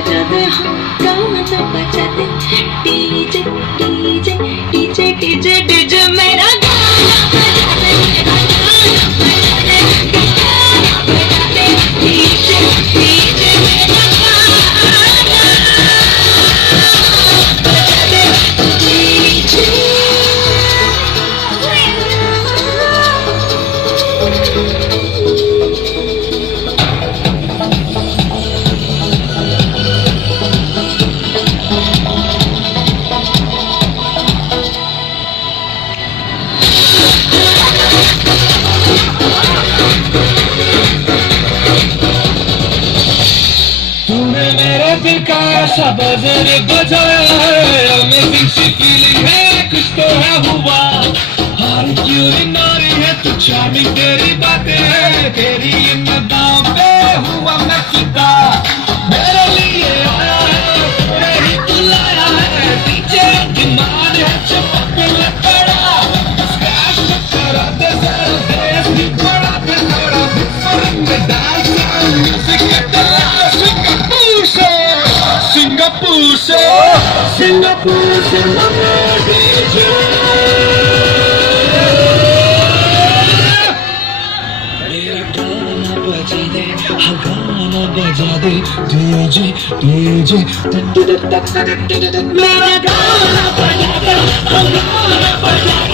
बजा दे, गाना बजा दे, DJ DJ DJ DJ DJ मेरा गाना बजा दे, मेरा गाना बजा दे, गाना बजा दे, डीजे डीजे मेरा गाना बजा दे, डीजे। तूने मेरे दिल का ऐसा बजर बजाया है, अमेजिंग सी फीलिंग है, कुछ तो है हुआ। हार क्यों नारी है तू, चार्मिंग तेरी बातें हैं, तेरी इन अदाओं पे हुआ मैं फिदा। मेरे लिए आया है, तेरे ही बुलाया है, पीछे डिमांड है, चमक लड़ा स्क्रैच करा दे जरा, देश भी बड़ा पे थोड़ा फर्क में डांस म्यूजिक के तरह। Singapore से मगर डीजे मेरा गाना बजा दे, हाँ गाना बजा दे, डीजे डीजे मेरा गाना बजा दे, हाँ गाना बजा दे।